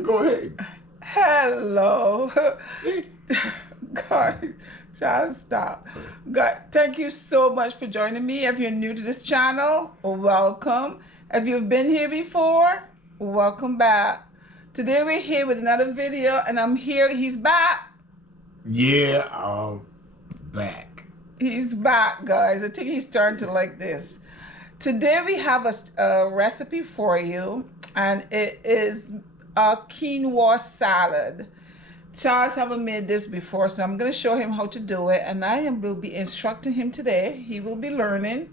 Go ahead. Hello. God, just stop. God, thank you so much for joining me. If you're new to this channel, welcome. If you've been here before, welcome back. Today we're here with another video, and I'm here. He's back. Yeah, I'm back. He's back, guys. I think he's starting to like this. Today we have a recipe for you, and it is a quinoa salad. Charles haven't made this before, so I'm going to show him how to do it, and will be instructing him today. He will be learning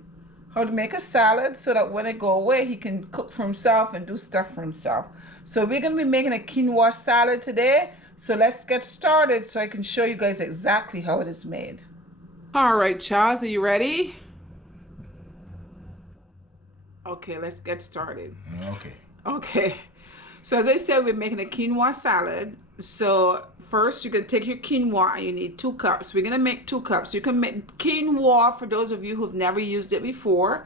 how to make a salad so that when it go away, he can cook for himself and do stuff for himself. So we're going to be making a quinoa salad today. So let's get started so I can show you guys exactly how it is made. All right, Charles, are you ready? Okay, let's get started. Okay. So as I said, we're making a quinoa salad. So first you're going to take your quinoa and you need 2 cups. We're going to make 2 cups. You can make quinoa, for those of you who've never used it before,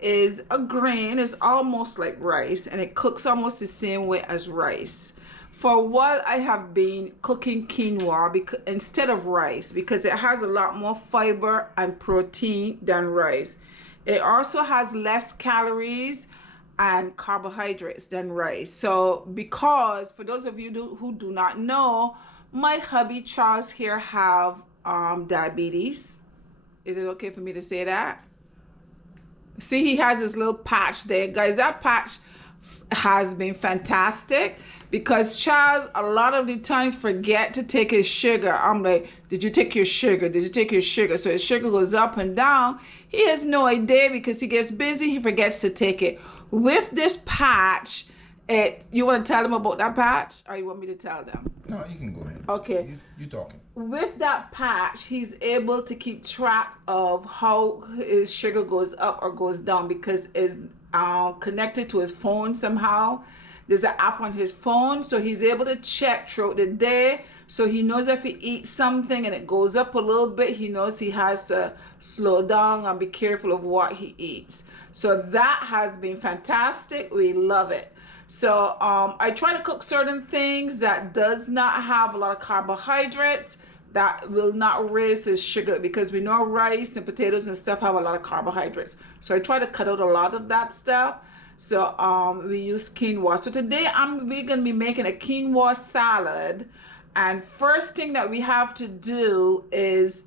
is a grain. It's almost like rice, and it cooks almost the same way as rice. For a while I have been cooking quinoa instead of rice because it has a lot more fiber and protein than rice. It also has less calories and carbohydrates than rice. So because, for those of you who do not know, my hubby Charles here have diabetes. Is it okay for me to say that? See, he has this little patch there. Guys, that patch has been fantastic because Charles a lot of the times forget to take his sugar. I'm like, did you take your sugar? Did you take your sugar? So his sugar goes up and down. He has no idea because he gets busy. He forgets to take it. With this patch, you want to tell them about that patch, or you want me to tell them? No, you can go ahead. Okay. You talking. With that patch, he's able to keep track of how his sugar goes up or goes down because it's connected to his phone somehow. There's an app on his phone, so he's able to check throughout the day. So he knows if he eats something and it goes up a little bit, he knows he has to slow down and be careful of what he eats. So that has been fantastic. We love it. So I try to cook certain things that does not have a lot of carbohydrates, that will not raise his sugar, because we know rice and potatoes and stuff have a lot of carbohydrates. So I try to cut out a lot of that stuff. So we use quinoa. So today we're going to be making a quinoa salad. And first thing that we have to do is,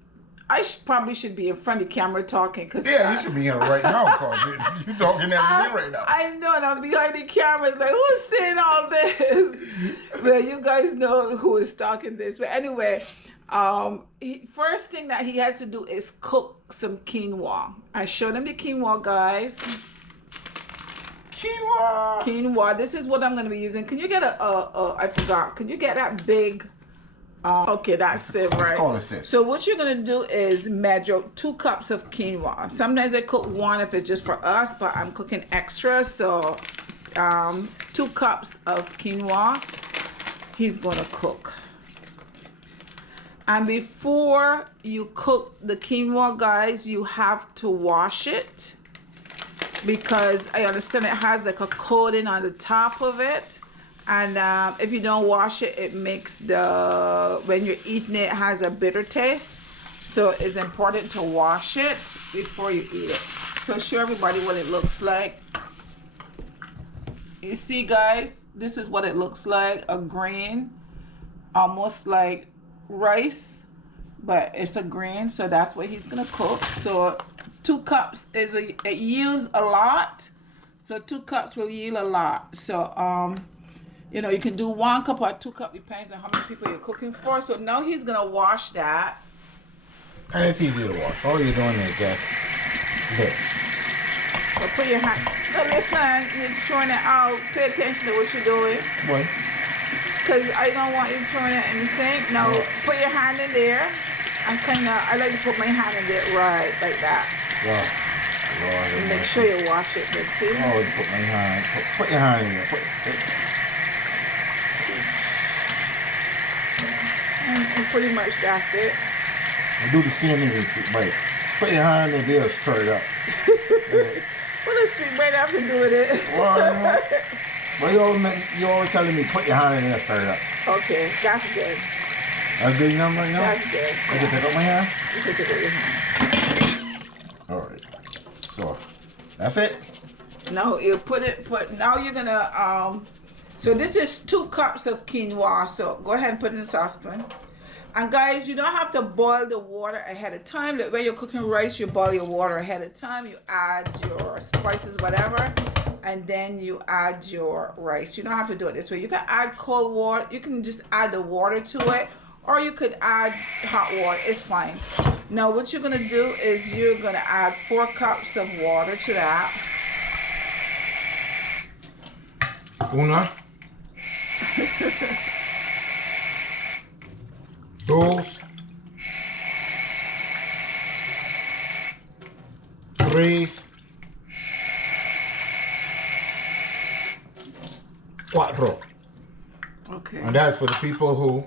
I probably should be in front of the camera talking. Yeah, you should be in it right now because you're talking everything right now. I know, and I'm behind the camera. It's like, who's saying all this? Well, you guys know who is talking this. But anyway, first thing that he has to do is cook some quinoa. I showed him the quinoa, guys. Quinoa. This is what I'm going to be using. Can you get I forgot. Can you get that big? Okay, that's it, right? So what you're going to do is measure 2 cups of quinoa. Sometimes I cook 1 if it's just for us, but I'm cooking extra. So 2 cups of quinoa he's going to cook. And before you cook the quinoa, guys, you have to wash it, because I understand it has like a coating on the top of it. And if you don't wash it, it makes when you're eating it, has a bitter taste. So it's important to wash it before you eat it. So show everybody what it looks like. You see, guys, this is what it looks like. A grain, almost like rice, but it's a grain. So that's what he's gonna cook. So 2 cups it yields a lot. So 2 cups will yield a lot. So you know, you can do 1 cup or 2 cups, depends on how many people you're cooking for. So now he's gonna wash that. And it's easy to wash. All you're doing is just this. So put your hand. No, listen, you're throwing it out. Pay attention to what you're doing. What? Because I don't want you throwing it in the sink. No, put your hand in there. And I like to put my hand in there right like that. Wow. Lord, and make sure you wash it. Let's see. Oh, put my hand. Put your hand in there. And pretty much that's it. And do the same thing, but put your hand in there, stir it up. Well, let's speak right after doing it. Well, Well, you always telling me put your hand in there, stir it up. Okay, that's good. That's good enough right now? That's good. I can take up my hand? You can take it with your hand. Alright. So, that's it? No, you now you're gonna, so this is 2 cups of quinoa. So go ahead and put it in the saucepan. And guys, you don't have to boil the water ahead of time. Like when you're cooking rice, you boil your water ahead of time. You add your spices, whatever, and then you add your rice. You don't have to do it this way. You can add cold water. You can just add the water to it, or you could add hot water. It's fine. Now what you're gonna do is you're gonna add 4 cups of water to that. Una. Dos. Tres. Cuatro. Okay. And that's for the people who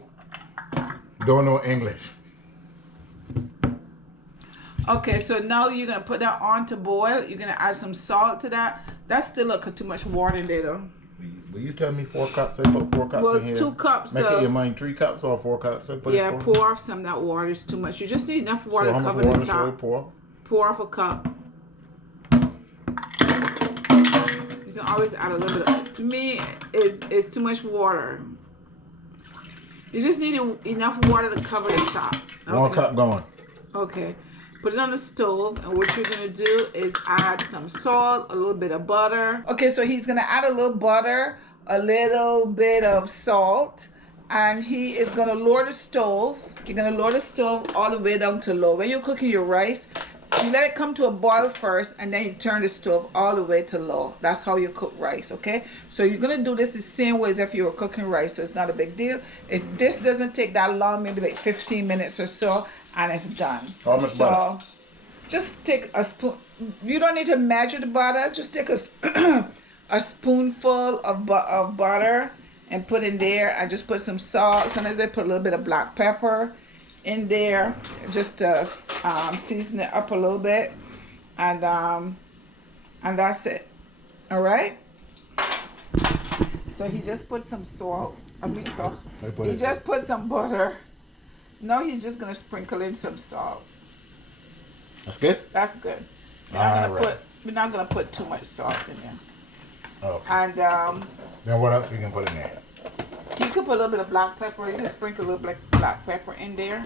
don't know English. Okay, so now you're gonna put that on to boil. You're gonna add some salt to that. That's still too much water in there though. Will you tell me 4 cups? I put 4 cups Well, in here. 2 cups. Make it your mind 3 cups or 4 cups. I put Yeah, it 4. pour off some of that water. It's too much. You just need enough water So to how cover much water the should I top. pour? Pour off a cup. You can always add a little bit. To me, it's too much water. You just need enough water to cover the top. Okay. 1 cup going. Okay. Put it on the stove, and what you're gonna do is add some salt, a little bit of butter. Okay, so he's gonna add a little butter, a little bit of salt, and he is gonna lower the stove. You're gonna lower the stove all the way down to low. When you're cooking your rice, you let it come to a boil first, and then you turn the stove all the way to low. That's how you cook rice, okay? So you're gonna do this the same way as if you were cooking rice, so it's not a big deal. This doesn't take that long, maybe like 15 minutes or so, and it's done. How much butter? So just take a spoon. You don't need to measure the butter. Just take a spoonful of butter and put in there, and just put some salt. Sometimes I put a little bit of black pepper in there, just to season it up a little bit, and that's it. All right. So he just put some salt. He just put some butter. Now he's just gonna sprinkle in some salt. That's good? That's good. We're not gonna put too much salt in there. Oh. And then what else we can put in there? you can put a little bit of black pepper. You can sprinkle a little black pepper in there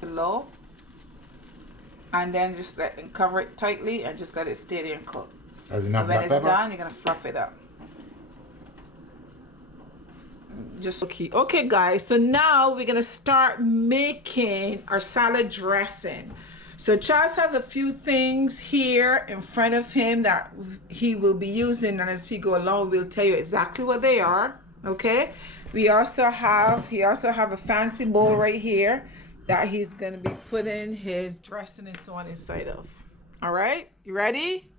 below, and then just cover it tightly and just let it stay there and cook. That's enough When black it's pepper? done, you're gonna fluff it up. Just okay guys, so now we're gonna start making our salad dressing. So Charles has a few things here in front of him that he will be using, and as he go along we'll tell you exactly what they are. Okay, he also have a fancy bowl right here that he's gonna be putting his dressing and so on inside of. All right, you ready?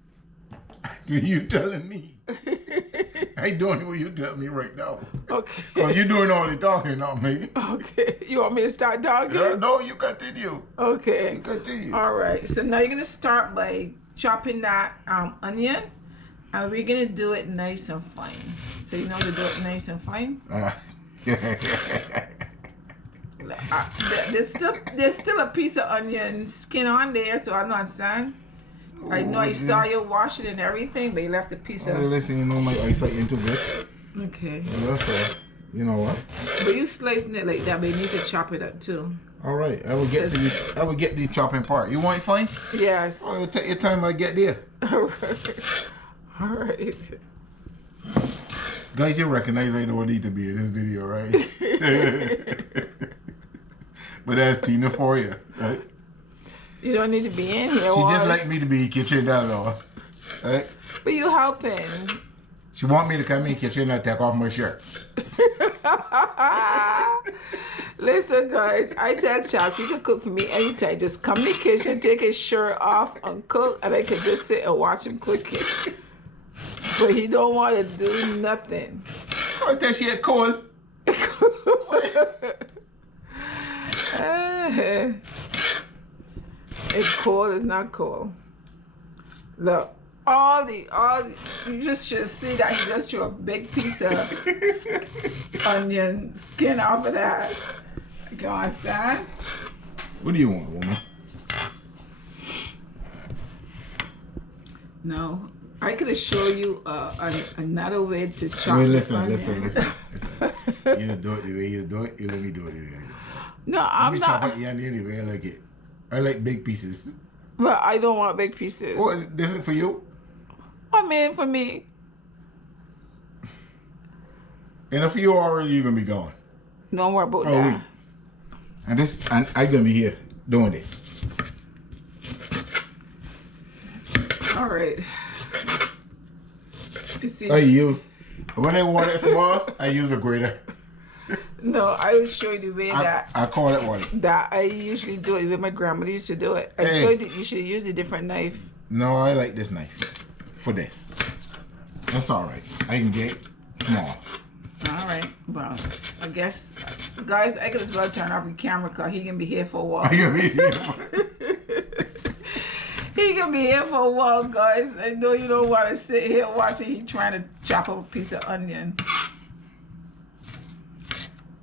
You telling me? I ain't doing what you tell me right now. Okay. Well, you doing all the talking, not me. Okay. You want me to start talking? No, you continue. Okay. You continue. All right. So now you're gonna start by chopping that onion, and we're gonna do it nice and fine. So you know how to do it nice and fine. There's still a piece of onion skin on there, so I don't understand. I know I saw you wash it and everything, but you left a piece of. Listen, you know my eyesight ain't too good. Okay. Yeah, so you know what? But you slicing it like that, but you need to chop it up too. All right, I will get the chopping part. You want it fine? Yes. Oh, it'll take your time. I get there. All right. All right. Guys, you recognize I don't need to be in this video, right? But that's Tina for you, right? You don't need to be in here. She just like me to be in the kitchen, that's all. Right? But you helping. She want me to come in the kitchen and take off my shirt. Listen, guys, I tell Charles he can cook for me anytime. Just come in the kitchen, take his shirt off, and cook, and I can just sit and watch him cooking. But he don't want to do nothing. I thought she had cold. It's cold, it's not cold. Look, You just should see that he just threw a big piece of onion skin off of that. You understand? What do you want, woman? No, I could have shown you another way to chop. Wait, listen. You just do it the way you do it. You let me do it the way I do it. No, I'm not. Chop it the way I like it. I like big pieces. But I don't want big pieces. Oh, this is for you? I mean, for me. In a few hours, you're gonna be gone. Don't worry about that. Wait. And I gonna be here doing this. All right. You see? When I want it small, I use a grater. No, I will show you the way I call it one. That I usually do it the way my grandmother used to do it. I told you should use a different knife. No, I like this knife for this. That's all right. I can get small. All right. Well, I guess, guys, I could as well turn off the camera because he can be here for a while. He can be here for a while, guys. I know you don't want to sit here watching he trying to chop up a piece of onion.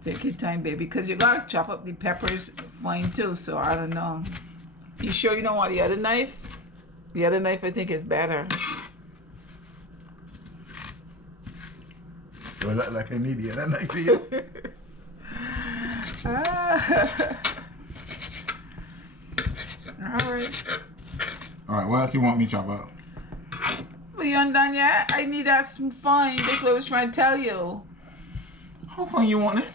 Take your time, baby, because you gotta chop up the peppers fine too. So I don't know. You sure you don't want the other knife? The other knife I think is better. Do I look like I need the other knife to you? All right. All right. What else you want me to chop up? Well, you undone yet? I need that some fine. That's what I was trying to tell you. How fine you want it?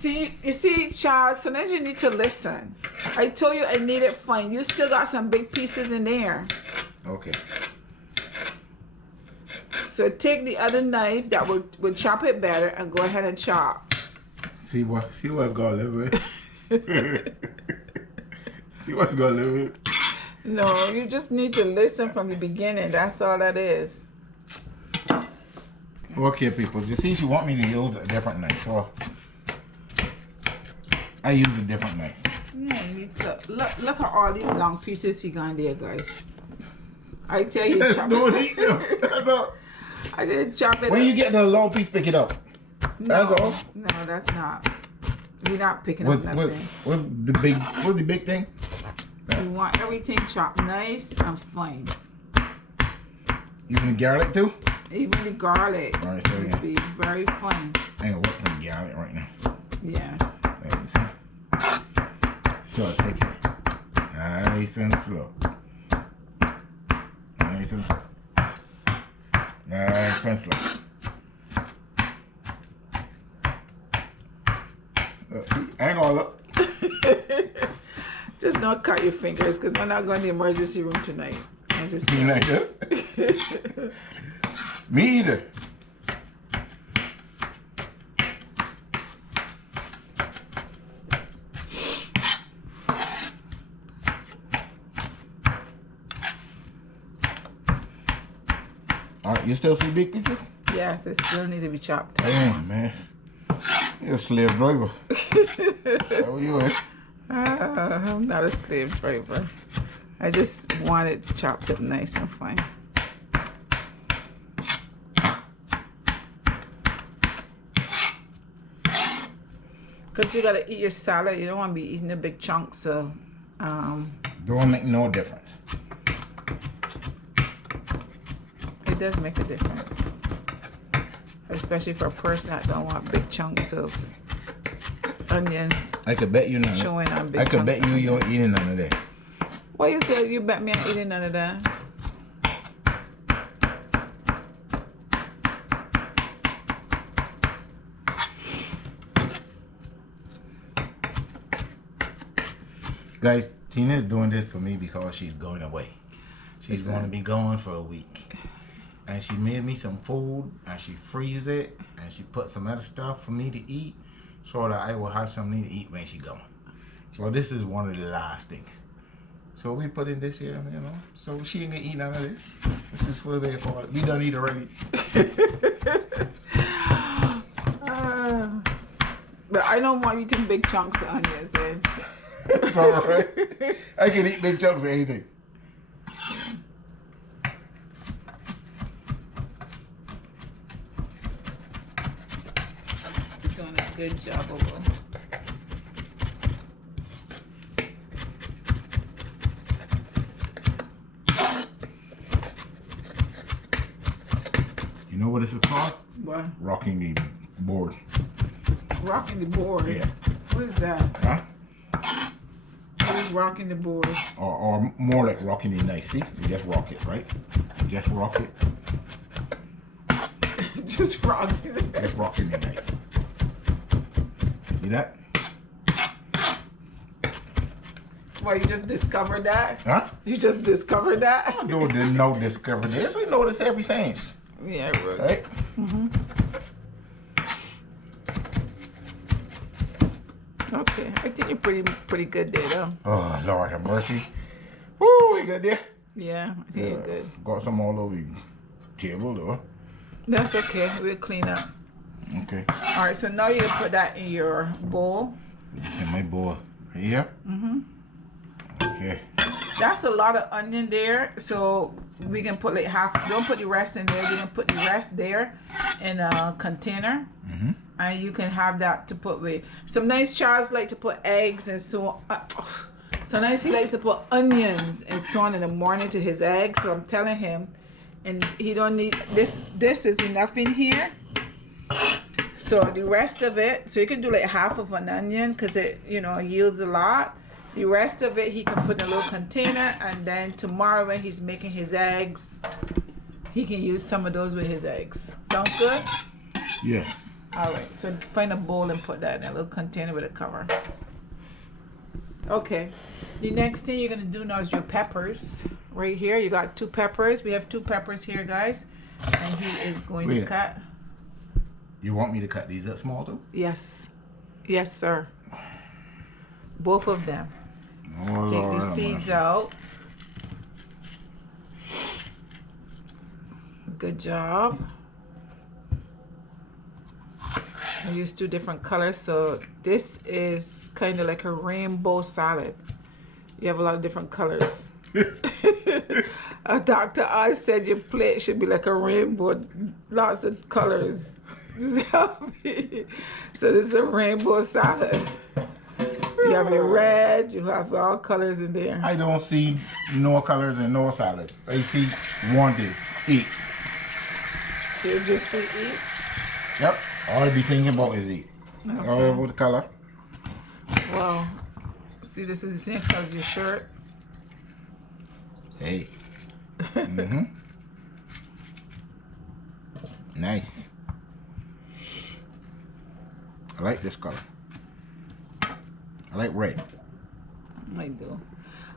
You see, Charles, sometimes you need to listen. I told you I need it fine. You still got some big pieces in there. Okay. So take the other knife that will chop it better and go ahead and chop. See what's gonna live with. See what's gonna live with. No, you just need to listen from the beginning. That's all that is. Okay, people. You see, she want me to use a different knife, so I use a different knife. Yeah, you need to look at all these long pieces he got there, guys. I tell you, That's all. I didn't chop it. When you get the long piece, pick it up. That's all. No, that's not. We're not picking up nothing. What's the big thing? You want everything chopped nice and fine. Even the garlic too? Even the garlic. All right, so yeah. Be very fine. I ain't working the garlic right now. Yeah. So take it nice and slow. Nice and slow. See, I ain't gonna look. Just don't cut your fingers because we're not going to the emergency room tonight. Me like that? Me either. Alright, you still see big pieces? Yes, it still need to be chopped. Damn, man. You're a slave driver. How are you, I'm not a slave driver. I just want it chopped up nice and fine. Because you got to eat your salad. You don't want to be eating the big chunks. So, don't make no difference. It does make a difference. Especially for a person that don't want big chunks of onions. I could bet you none. Chewing on big I could bet you don't eat none of this. What you say? You bet me I'm eating none of that? Guys, Tina's doing this for me because she's going away. She's going to be gone for a week. And she made me some food, and she freezes it, and she put some other stuff for me to eat so that I will have something to eat when she gone. So this is one of the last things. So we put in this here, you know, so she ain't gonna eat none of this. This is what they call it. We done eat already. But I don't want eating big chunks of onions, eh? It's alright. I can eat big chunks of anything. Good job, Boo. You know what this is called? What? Rocking the board. Rocking the board? Yeah. What is that? Huh? What is rocking the board? Or more like rocking the knife. See? You just rock it, right? You just rock it. Just rocking it. Just rocking the knife. See that? Well, you just discovered that? Huh? You just discovered that? No, didn't know discover this. We know this ever since. Yeah, right. Right? Okay, I think you're pretty good there, though. Oh, Lord have mercy. Woo, we good there? Yeah, I think you're good. Got some all over the table, though. That's okay. We'll clean up. Okay. All right, so now you put that in your bowl. It's in my bowl. Right here? Okay. That's a lot of onion there, so we can put like half. Don't put the rest in there. We can put the rest there in a container, and you can have that to put with. Sometimes Charles like to put eggs and so on. Sometimes he likes to put onions and so on in the morning to his eggs. So I'm telling him, and he don't need this. This is enough in here. So the rest of it, so you can do like half of an onion because it, yields a lot. The rest of it he can put in a little container, and then tomorrow when he's making his eggs, he can use some of those with his eggs. Sounds good? Yes. All right, so find a bowl and put that in a little container with a cover. Okay, the next thing you're gonna do now is your peppers. Right here, you got 2 peppers. We have 2 peppers here, guys, and he is going to cut. You want me to cut these up small too? Yes. Yes, sir. Both of them. Oh, Take Lord, the seeds out. Good job. I use 2 different colors, so this is kind of like a rainbow salad. You have a lot of different colors. Dr. Oz said your plate should be like a rainbow, lots of colors. So this is a rainbow salad. You have your red, you have all colors in there. I don't see no colors in no salad. I see one to eat. You just see eat? Yep. All I be thinking about is eat. Okay. All about the color. Well, see, this is the same color as your shirt. Hey. Nice. I like this color. I like red. I do.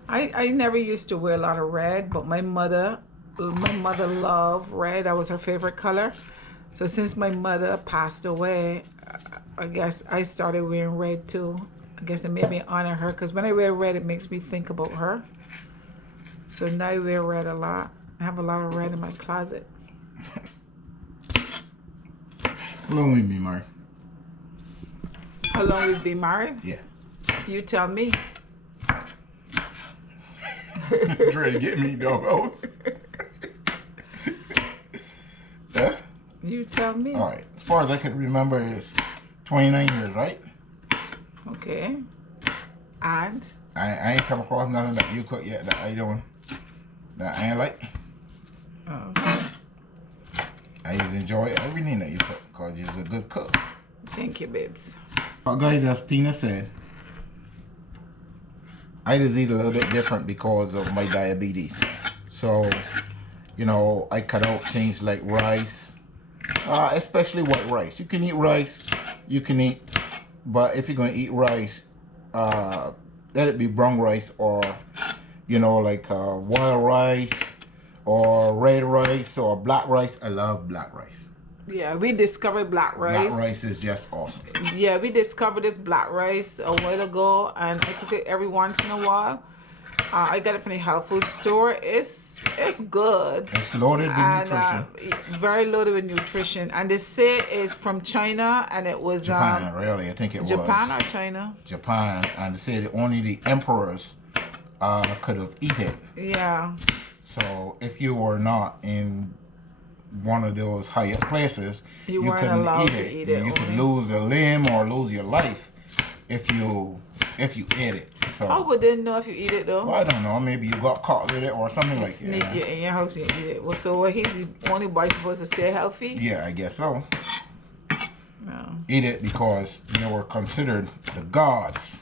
I never used to wear a lot of red, but my mother loved red. That was her favorite color. So since my mother passed away, I guess I started wearing red too. I guess it made me honor her, because when I wear red, it makes me think about her. So now I wear red a lot. I have a lot of red in my closet. How long we been married? How long we've been married? Yeah. You tell me. Trying to get me, doggos. Huh? You tell me. All right. As far as I can remember, it's 29 years, right? Okay. And? I ain't come across nothing that you cook yet that I ain't like. Oh. I just enjoy everything that you cook because you're a good cook. Thank you, babes. Guys, as Tina said, I just eat a little bit different because of my diabetes. So, I cut out things like rice, especially white rice. You can eat rice, but if you're going to eat rice, let it be brown rice or, like wild rice or red rice or black rice. I love black rice. Yeah, we discovered black rice. Black rice is just awesome. Yeah, we discovered this black rice a while ago, and I cook it every once in a while. I got it from the health food store. It's good. It's loaded with nutrition. Very loaded with nutrition. And they say it's from China, and it was Japan, really. I think it was Japan or China. Japan, and they said only the emperors could have eaten it. Yeah. So if you were not in one of those highest places, you weren't allowed to eat it. You could lose a limb or lose your life if you ate it. So how would they know if you eat it though? Well, I don't know. Maybe you got caught with it or something like that. Sneak it in your house and eat it. Well, so what? He's the only boy supposed to stay healthy? Yeah, I guess so. No. Eat it because they were considered the gods.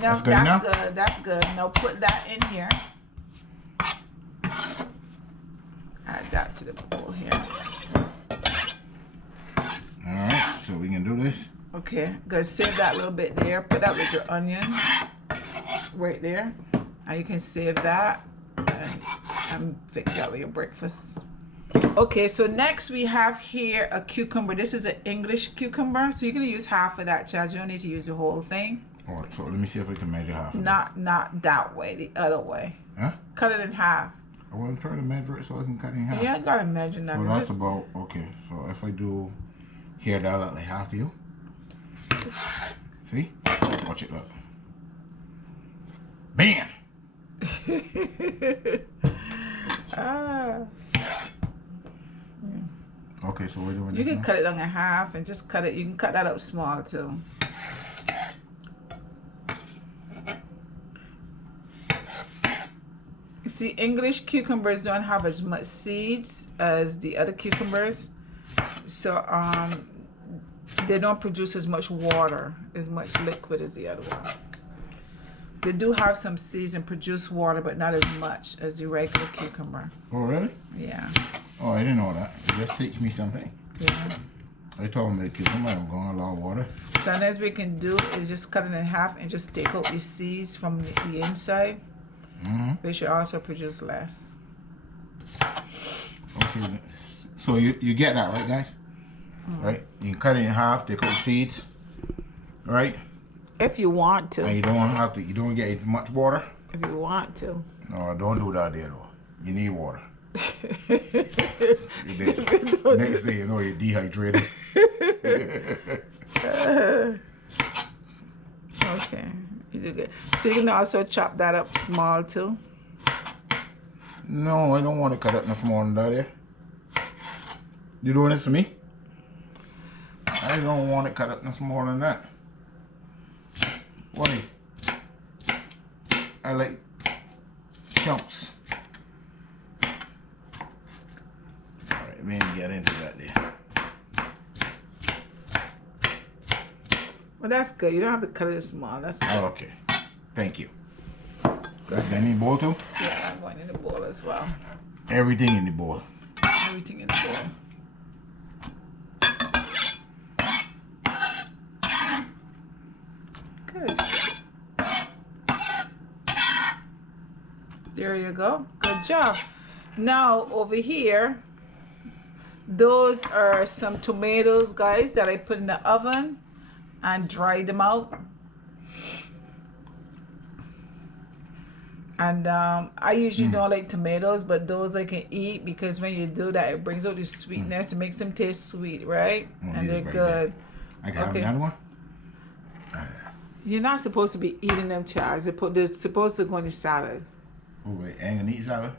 That's good enough? Good. That's good. Now put that in here. Add that to the bowl here. Alright, so we can do this. Okay, good. Save that little bit there. Put that with your onion right there. And you can save that and fix that with your breakfast. Okay, so next we have here a cucumber. This is an English cucumber. So you're going to use half of that, Chaz. You don't need to use the whole thing. Alright, so let me see if we can measure half. Not that way, the other way. Huh? Cut it in half. I want to try to measure it so I can cut it in half. Yeah, I got to measure that. So that's about, okay, so if I do here, that'll look like half to you. See? Watch it look. Bam! Okay, so we're doing you this can now? cut it on in half and just cut it. You can cut that up small too. You see, English cucumbers don't have as much seeds as the other cucumbers, so they don't produce as much water, as much liquid as the other one. They do have some seeds and produce water, but not as much as the regular cucumber. Oh, really? Yeah. Oh, I didn't know that. It just teach me something. Yeah. I told him that cucumber don't go in a lot of water. Sometimes we can do is just cut it in half and just take out the seeds from the inside. They should also produce less. Okay, so you get that, right, guys? Right? You can cut it in half, take out the seeds, right? If you want to. And you don't have to. You don't get as much water. If you want to. No, don't do that there though. You need water. Next thing you know, you're dehydrated. Okay, you do good. So you can also chop that up small too. No, I don't want to cut up no smaller than that. You doing this for me? I don't want to cut up no smaller than that. Why? I like chunks. Alright, we didn't get into that there. Well, that's good. You don't have to cut it small. That's good. Oh, okay. Thank you. That's going in the bowl too? Yeah, I'm going in the bowl as well. Everything in the bowl. Everything in the bowl. Good. There you go. Good job. Now over here, those are some tomatoes, guys, that I put in the oven and dried them out. And I usually don't like tomatoes, but those I can eat because when you do that, it brings out the sweetness. It makes them taste sweet, right? Oh, and they're good. I can have another one? You're not supposed to be eating them, Charles. They're supposed to go in the salad. Oh, wait, I ain't gonna eat salad?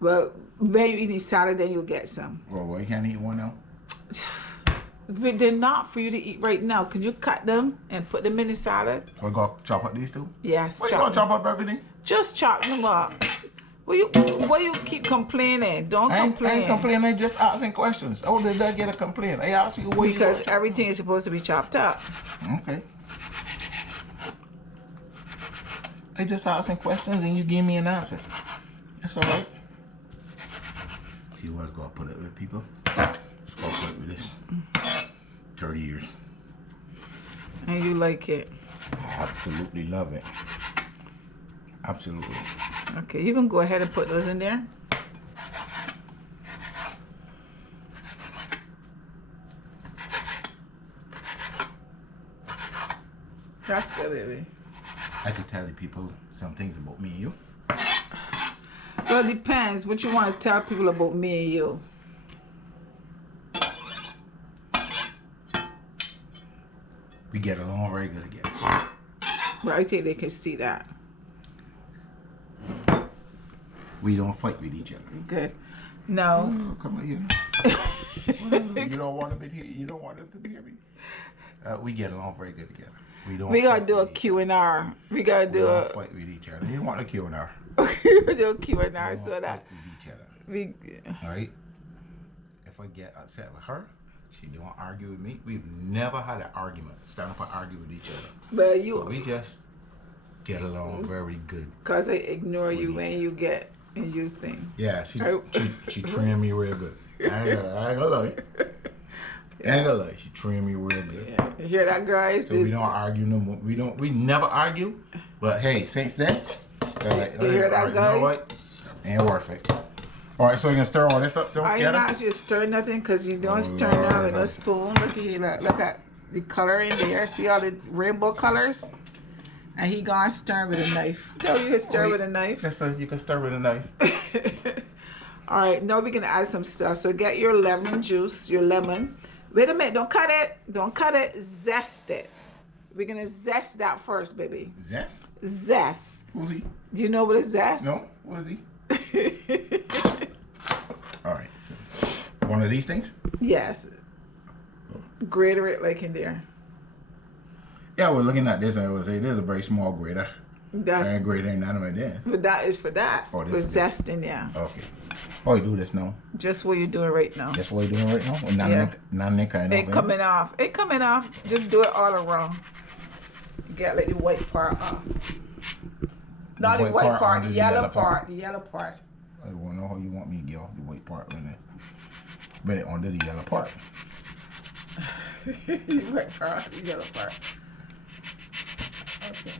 But when you eat the salad, then you'll get some. Well, I can't eat one now? But they're not for you to eat right now. Can you cut them and put them in the salad? I gotta chop up these two? Yes. Why you gonna chop up everything? Just chop them up. Why you keep complaining? Don't complain. I ain't complaining. I just asking questions. How did I get a complaint? I asked you what because everything is supposed to be chopped up. Okay. I just asking questions and you give me an answer. That's all right. See what's gonna put it with people? It's gonna put it with this. 30 years. And you like it? I absolutely love it. Absolutely. Okay, you can go ahead and put those in there. That's good, baby. I could tell the people some things about me and you. Well, it depends what you want to tell people about me and you. We get along very good together. But I think they can see that. We don't fight with each other. Good. No. Oh, come on here. You don't want to be here. You don't want us to be here. We get along very good together. We gotta do a Q&R. We gotta do a fight with each other. You want a Q&R? We do a Q&R so that with each other. we. All right. If I get upset with her, she don't argue with me. We've never had an argument. Stand up and argue with each other. But you. So we just get along very good. Cause I ignore you when you get and you thing. Yeah, she trimmed me real good. I ain't gonna lie. She trimmed me real good. Yeah. You hear that, guys? So we don't argue no more. We never argue. But hey, since then, like, you hear that, guys? You know what? Ain't worth it. All right, so you gonna stir all this up together? I ain't asked you to stir nothing because you don't stir now with no spoon. Look at here, look at the color in there. See all the rainbow colors? And he gonna stir with a knife. No, you can stir with a knife. Yes, sir. You can stir with a knife. All right, now we're gonna add some stuff. So get your lemon juice, your lemon. Wait a minute, don't cut it. Don't cut it, zest it. We're gonna zest that first, baby. Zest? Zest. Who's he? Do you know what is zest? No, what is he? All right, so one of these things? Yes. Grater it like in there. Yeah, we're looking at this and I would say this is a very small grater. That's grater ain't none of this. But that is for that. Oh, for zesting, yeah. Okay. Oh, you do this now? Just what you're doing right now. Just what you're doing right now? Well, none kind of. It coming off. It coming off. Just do it all around. You get like the white part off. Not the white part, the yellow part. The yellow part. I want to know how you want me to get off the white part when it under the yellow part. The white part, the yellow part. Okay.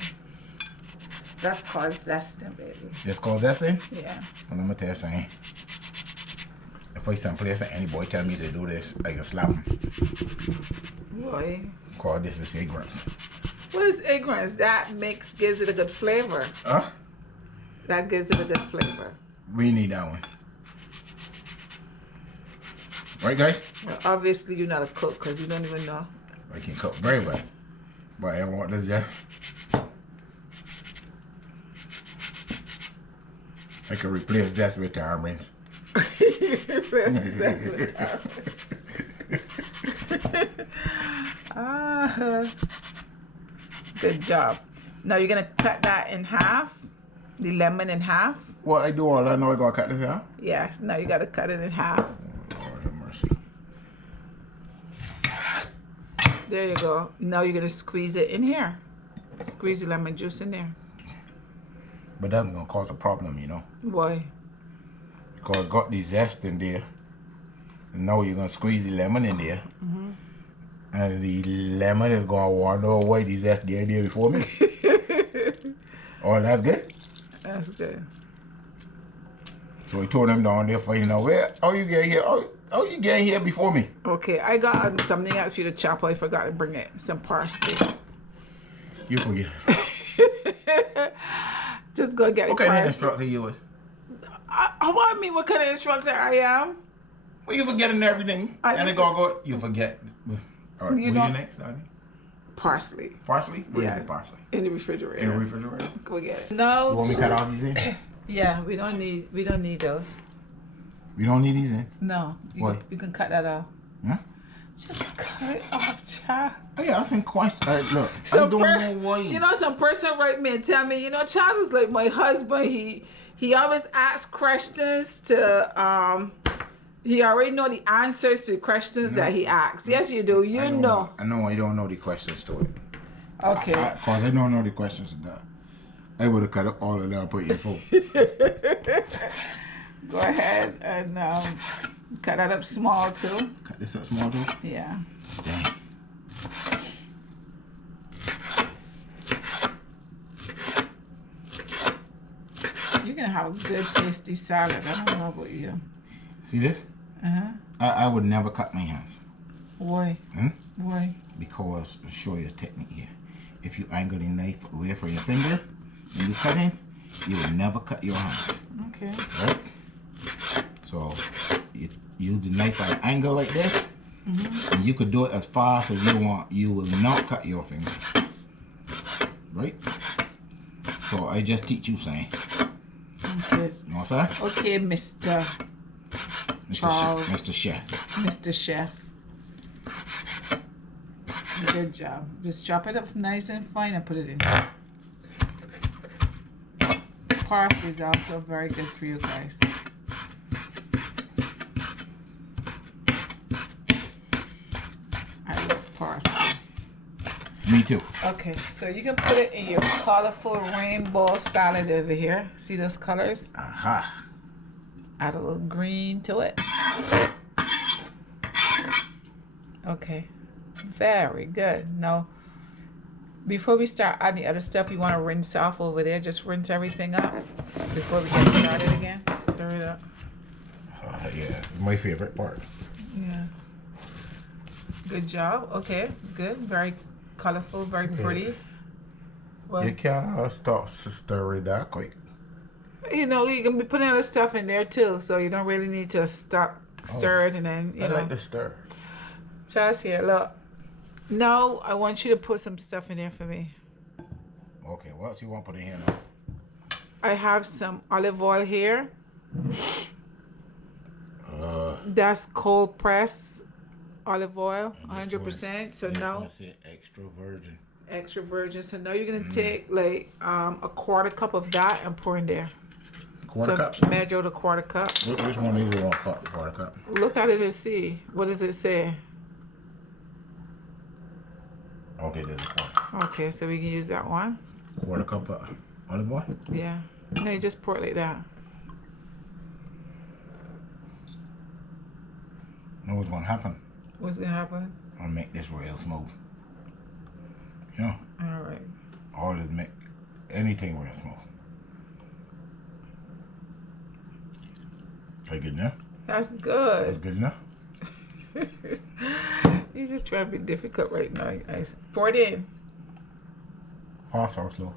That's called zesting, baby. That's called zesting? Yeah. Well, I'm going to tell you something. If I stand place and any boy tell me to do this, I can slap him. Boy. Call this is ignorance. What is ignorance? That gives it a good flavor. Huh? That gives it a good flavor. We need that one. Right, guys? Well, obviously, you're not a cook because you don't even know. I can cook very well. But I want this zest. I can replace zest with tamarind. Good job. Now you're gonna cut that in half, the lemon in half. Well, I do all that. Now I gotta cut this out. Yeah. Now you gotta cut it in half. Oh, Lord have mercy. There you go. Now you're gonna squeeze it in here. Squeeze the lemon juice in there. But that's gonna cause a problem, you know. Why? Because it got the zest in there. And now you're gonna squeeze the lemon in there. Mm-hmm. And the lemon is gonna wander away the zest get there before me. Oh, that's good? That's good. So we told them down there for, you know, where? Oh, you get here. Oh, you get here before me. Okay, I got something else for you to chop. I forgot to bring it. Some parsley. You forget. Just go get it. What kind of instructor you was? What what kind of instructor I am? Well, you forgetting everything. And it gonna go, you forget. All right, You what's know- your next, Daddy? Parsley. Parsley? Where is Yeah. it, parsley? In the refrigerator. In the refrigerator? Go get it. You No. want me to cut all these in? Yeah, we don't need those. We don't need these in? No. Why? You can cut that off. Huh? Just cut it off, child. Oh, yeah, that's in question. Look, I Some don't per- know why. You know, some person write me and tell me, you know, Charles is like my husband. He always asks questions to he already know the answers to the questions that he asks. Yes, you do. You know. I know I don't know the questions to it. Okay. Because I don't know the questions to that. I would have cut up all of them and put it in full. Go ahead and cut that up small too. Cut this up small too? Yeah. Dang. You're gonna have a good tasty salad. I don't know about you. See this? Uh-huh. I would never cut my hands. Why? Hmm? Why? Because I'll show you a technique here. If you angle the knife away from your finger when you cut in, you will never cut your hands. Okay. Right? So you use the knife at an angle like this, and you could do it as fast as you want. You will not cut your finger. Right? So I just teach you saying. Okay. What's that? Okay, Mr. Charles. Mr. Chef. Mr. Chef. Good job. Just chop it up nice and fine and put it in. Parsley is also very good for you guys. I love parsley. Me too. Okay, so you can put it in your colorful rainbow salad over here. See those colors? Aha. Add a little green to it. Okay, very good. Now, before we start adding the other stuff, you want to rinse off over there. Just rinse everything up before we get started again. Stir it up. Yeah, it's my favorite part. Yeah. Good job. Okay, good. Very colorful, very pretty. Well, You can't start stirring that quick. you know, you can be putting other stuff in there too, so you don't really need to stop, stir it, and then, you I know. like to stir. Just here, look. Now, I want you to put some stuff in there for me. Okay, what else you want to put in here now? I have some olive oil here. That's cold pressed olive oil, 100%. So now, extra virgin. extra virgin. So now you're gonna take like a quarter cup of that and pour in there. Quarter So cup? measure the quarter cup. Which one is it? Quarter cup. Look at it and see. What does it say? Okay, there's a quarter. Okay, so we can use that one. Quarter cup of olive oil? Yeah. No, you just pour it like that. Know what's gonna happen? What's gonna happen? I'll make this real smooth. You know, All right. all this make anything real smooth. Are you good enough? That's That's good. good enough? You're just trying to be difficult right now, guys. Pour it in. Fast or slow?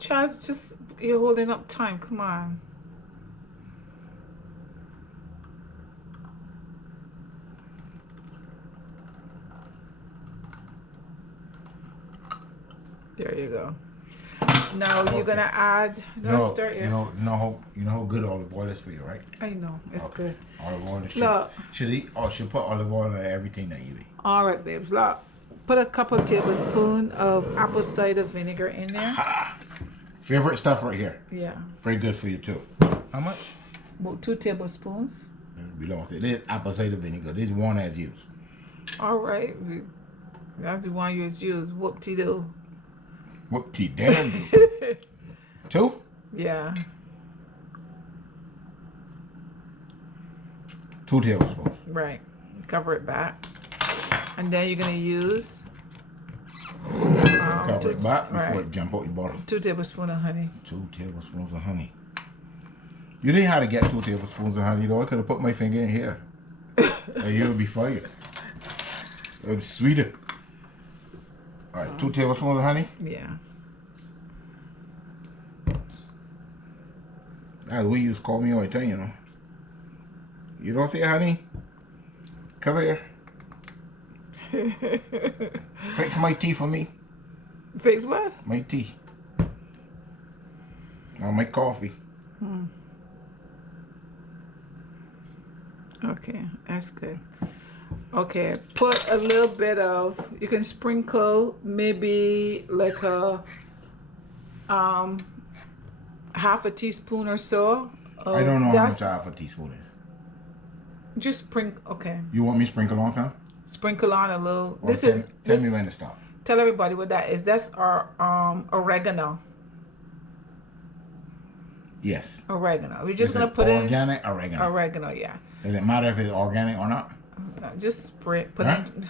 Chaz, just, you're holding up time. Come on. There you go. Now you're gonna add. No, stir it. You know how good olive oil is for you, right? I know it's good. Olive oil Look. should put olive oil on everything that you eat. All right, babes. Look, put a couple tablespoons of apple cider vinegar in there. Favorite stuff right here. Yeah, Very good for you too. How much? about 2 tablespoons. Belongs to this apple cider vinegar. This one as used. All right, that's the one you use. Whoop-de-doo. What tea? Damn. 2? Yeah. 2 tablespoons. Right. Cover it back. And then you're going to use Cover it back before right. it jump out your bottom. 2 tablespoons of honey. 2 tablespoons of honey. You didn't have to get 2 tablespoons of honey though. I could have put my finger in here. And you'll be fine. It would be sweeter. Alright, 2 tablespoons of honey. Yeah. That's what you call me all the time, you know. You don't say honey? Come here. Fix my tea for me. Fix what? My tea. Or my coffee. Okay, that's good. Okay, put a little bit of, you can sprinkle maybe like a half a teaspoon or so. I don't know how much half a teaspoon is. Just sprinkle. Okay, You want me to sprinkle on some? sprinkle on a little. Or This tell, is tell this, me when to stop. tell everybody what that is. That's our oregano. Yes. Oregano. We're just Is gonna it put in organic oregano. oregano. Yeah. Does it matter if it's organic or not? Just spray. Put Huh? in.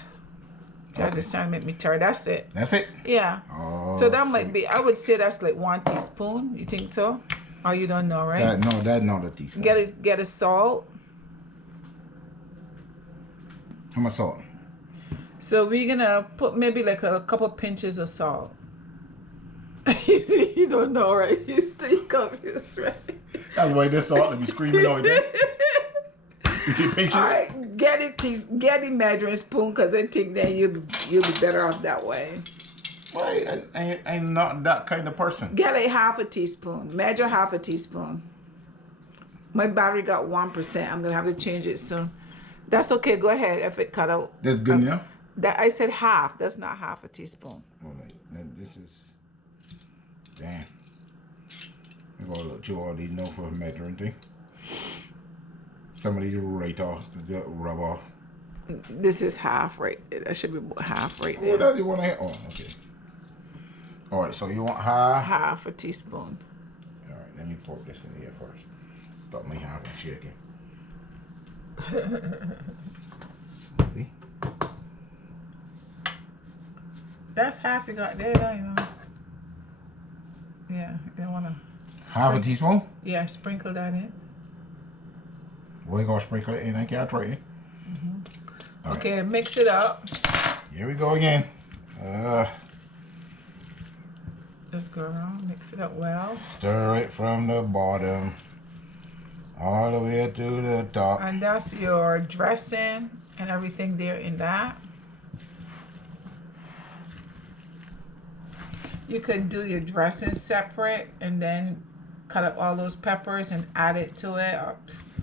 Y'all just trying to make me tired. That's it. That's it? Yeah. Oh, So that might be. I would say that's like 1 teaspoon. You think so? Or you don't know, right? That's not a teaspoon. Get a salt. How much salt? So we're gonna put maybe like a couple pinches of salt. You don't know, right? You stay confused, right? That's why this salt let me screaming all day. You be patient? All right, get the measuring spoon, cause I think then you'll be better off that way. Why? I'm not that kind of person. Get like half a teaspoon. Measure half a teaspoon. My battery got 1%. I'm gonna have to change it soon. That's okay. Go ahead. If it cut out. That's good enough? That I said half. That's not half a teaspoon. All right. This is... Damn. I'm gonna let you all these know for a measuring thing. Some of these right off, the rub off. This is half, right? That should be half right there. What does you want to have? Oh, okay. All right, so you want half a teaspoon. All right, let me pour this in here first. Stop me half and shaking. See? That's half you got there, don't you know? Yeah, you don't want to. Half a teaspoon? Yeah, sprinkle that in. We're going to sprinkle it in like our tray. Okay, right. Mix it up. Here we go again. Just go around, mix it up well. Stir it from the bottom all the way to the top. And that's your dressing and everything there in that. You could do your dressing separate and then cut up all those peppers and add it to it.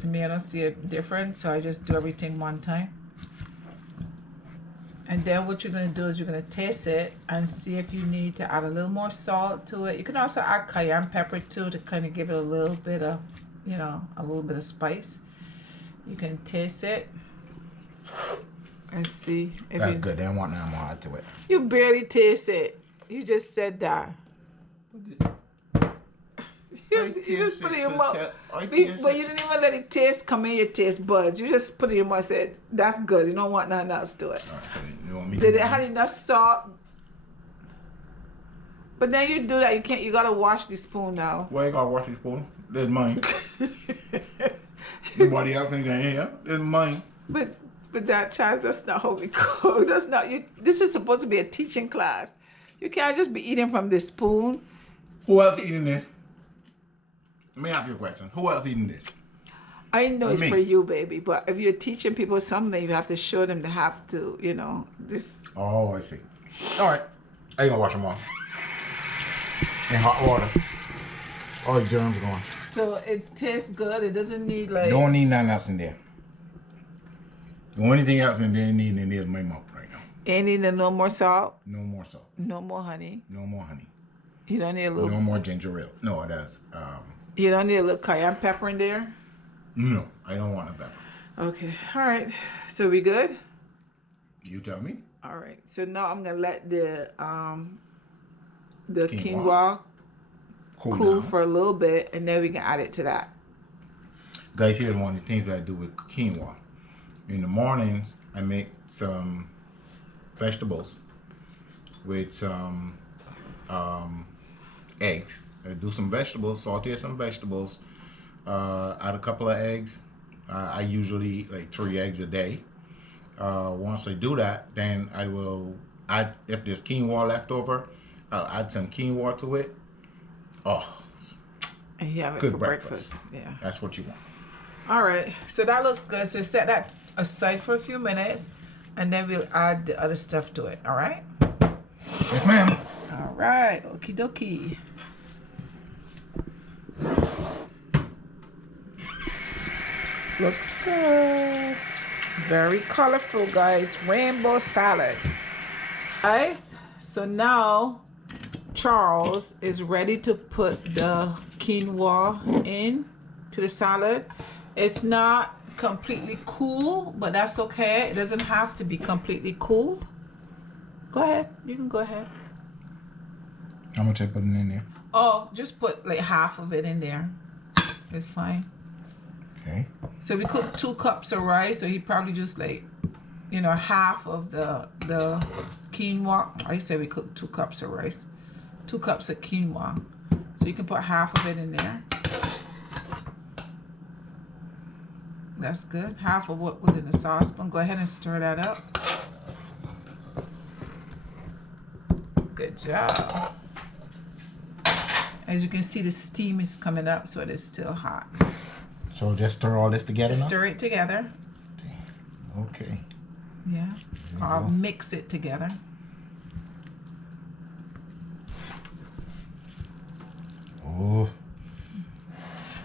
To me, I don't see a difference, so I just do everything one time. And then what you're going to do is you're going to taste it and see if you need to add a little more salt to it. You can also add cayenne pepper too to kind of give it a little bit of, you know, a little bit of spice. You can taste it and see if That's good. They don't want nothing more to it. You barely taste it. You just said that. You just put it in your mouth. But you didn't even let it taste come in your taste buds. You just put it in your mouth and said, that's good. You don't want nothing else to it. All right, so you want me Did it have enough salt? But then you do that, you gotta wash the spoon now. Why you gotta wash the spoon? That's mine. Nobody else ain't got here. That's mine. But that, Chaz, that's not how we cook. That's not you. This is supposed to be a teaching class. You can't just be eating from the spoon. Who else eating this? Let me ask you a question. Who else eating this? I know it's for you, baby, but if you're teaching people something, you have to show them they have to, you know, this. Oh, I see. All right. I ain't gonna wash them off. In hot water. All the germs are gone. So it tastes good. It doesn't need like. Don't need nothing else in there. The only thing else in there need is my mouth right now. Ain't need no more salt. No more salt. No more honey. No more honey. You don't need a little. No more ginger ale. No, it does. You don't need a little cayenne pepper in there? No, I don't want a pepper. Okay. All right. So we good? You tell me. All right. So now I'm gonna let the quinoa cool for a little bit, and then we can add it to that. Guys, here's one of the things that I do with quinoa. In the mornings, I make some vegetables with some eggs. I do some vegetables, saute some vegetables, add a couple of eggs. I usually like 3 eggs a day. Once I do that, then I will add, if there's quinoa left over, I'll add some quinoa to it. Oh, and you have it good for breakfast. Yeah. That's what you want. All right. So that looks good. So set that aside for a few minutes, and then we'll add the other stuff to it. All right? Yes, ma'am. All right. Okie dokie. Looks good. Very colorful, guys. Rainbow salad. Guys, so now Charles is ready to put the quinoa in to the salad. It's not completely cool, but that's okay. It doesn't have to be completely cool. Go ahead. You can go ahead. How much I putting in there? Oh, just put like half of it in there. It's fine. Okay. So we cooked 2 cups of rice, so he probably just like, you know, half of the quinoa. I said we cooked 2 cups of rice, 2 cups of quinoa. So you can put half of it in there. That's good. Half of what was in the saucepan. Go ahead and stir that up. Good job. As you can see, the steam is coming up, so it is still hot. So just stir all this together now? Stir it together. Okay. Yeah. Or mix it together. Oh.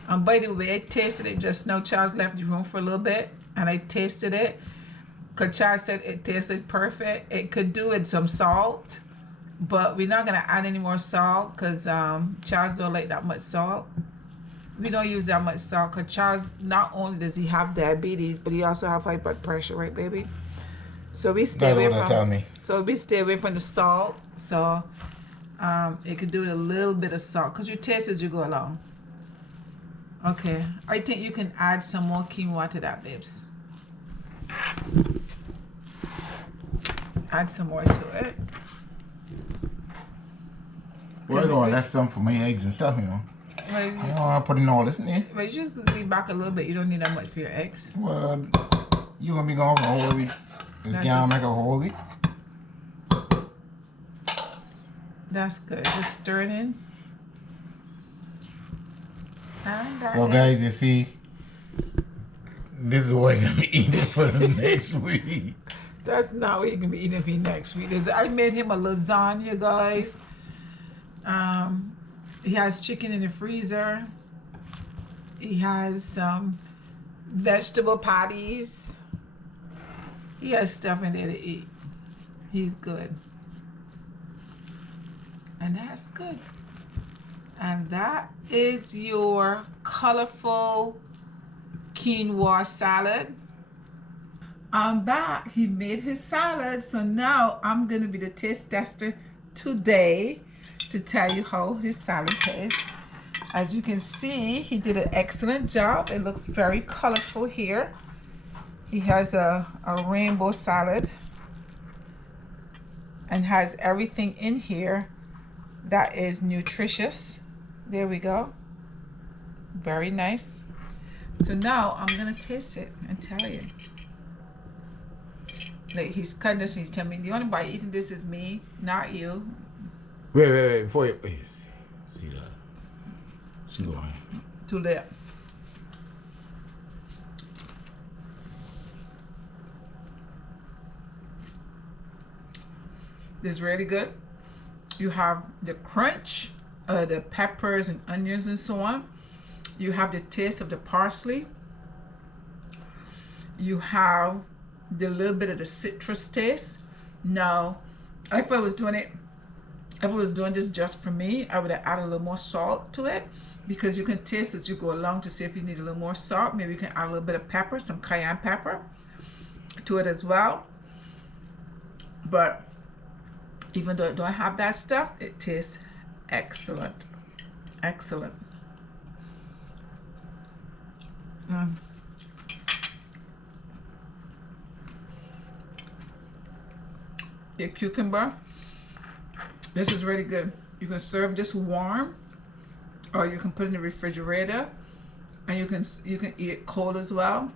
By the way, I tasted it just now. Charles left the room for a little bit, and I tasted it. Because Charles said it tasted perfect. It could do with some salt, but we're not gonna add any more salt because Charles don't like that much salt. We don't use that much salt because Charles, not only does he have diabetes, but he also have high blood pressure, right, baby? So we stay away from. So we stay away from the salt. So it could do with a little bit of salt because you taste as you go along. Okay, I think you can add some more quinoa to that, babes. Add some more to it. We're going to left some for my eggs and stuff, you know. Like, I don't want to put in all this in there. But you just leave back a little bit. You don't need that much for your eggs. Well, you're going to be gone for a whole week. This gal make a whole week. That's good. Just stir it in. So guys, you see, this is what you're going to be eating for the next week. That's not what you're going to be eating for next week. I made him a lasagna, guys. He has chicken in the freezer. He has some vegetable patties. He has stuff in there to eat. He's good. And that's good. And that is your colorful quinoa salad. I'm back. He made his salad. So now I'm going to be the taste tester today to tell you how his salad tastes. As you can see, he did an excellent job. It looks very colorful here. He has a rainbow salad and has everything in here that is nutritious. There we go. Very nice. So now I'm gonna taste it and tell you. Like, he's cutting this and he's telling me, the only body eating this is me, not you. Wait, before you see that. She going. Too late. This is really good. You have the crunch, the peppers and onions and so on. You have the taste of the parsley. You have the little bit of the citrus taste. Now, if I was doing this just for me, I would have added a little more salt to it, because you can taste as you go along to see if you need a little more salt. Maybe you can add a little bit of pepper, some cayenne pepper to it as well. But even though it don't have that stuff, it tastes excellent. Excellent. The cucumber, this is really good. You can serve this warm, or you can put it in the refrigerator, and you can eat it cold as well,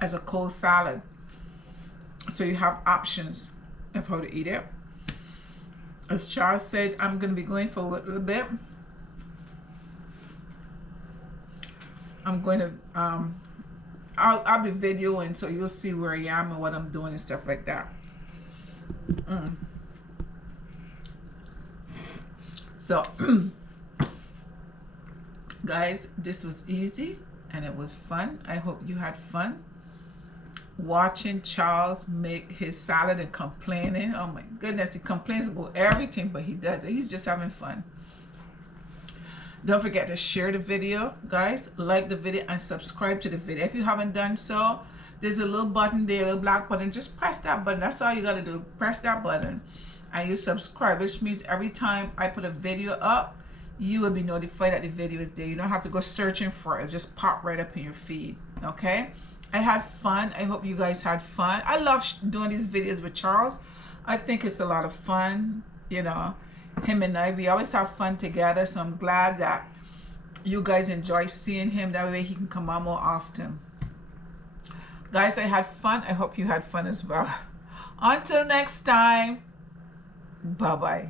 as a cold salad. So you have options of how to eat it. As Charles said, I'm going to be going for a little bit. I'm going to I'll be videoing, so you'll see where I am and what I'm doing and stuff like that. So guys, this was easy and it was fun. I hope you had fun watching Charles make his salad and complaining. Oh my goodness, he complains about everything, but he does it. He's just having fun. Don't forget to share the video, guys. Like the video and subscribe to the video. If you haven't done so, there's a little button there, a little black button. Just press that button. That's all you got to do. Press that button and you subscribe, which means every time I put a video up, you will be notified that the video is there. You don't have to go searching for it. It'll just pop right up in your feed. Okay? I had fun. I hope you guys had fun. I love doing these videos with Charles. I think it's a lot of fun, you know. Him and I, we always have fun together, so I'm glad that you guys enjoy seeing him. That way he can come on more often. Guys, I had fun. I hope you had fun as well. Until next time, bye-bye.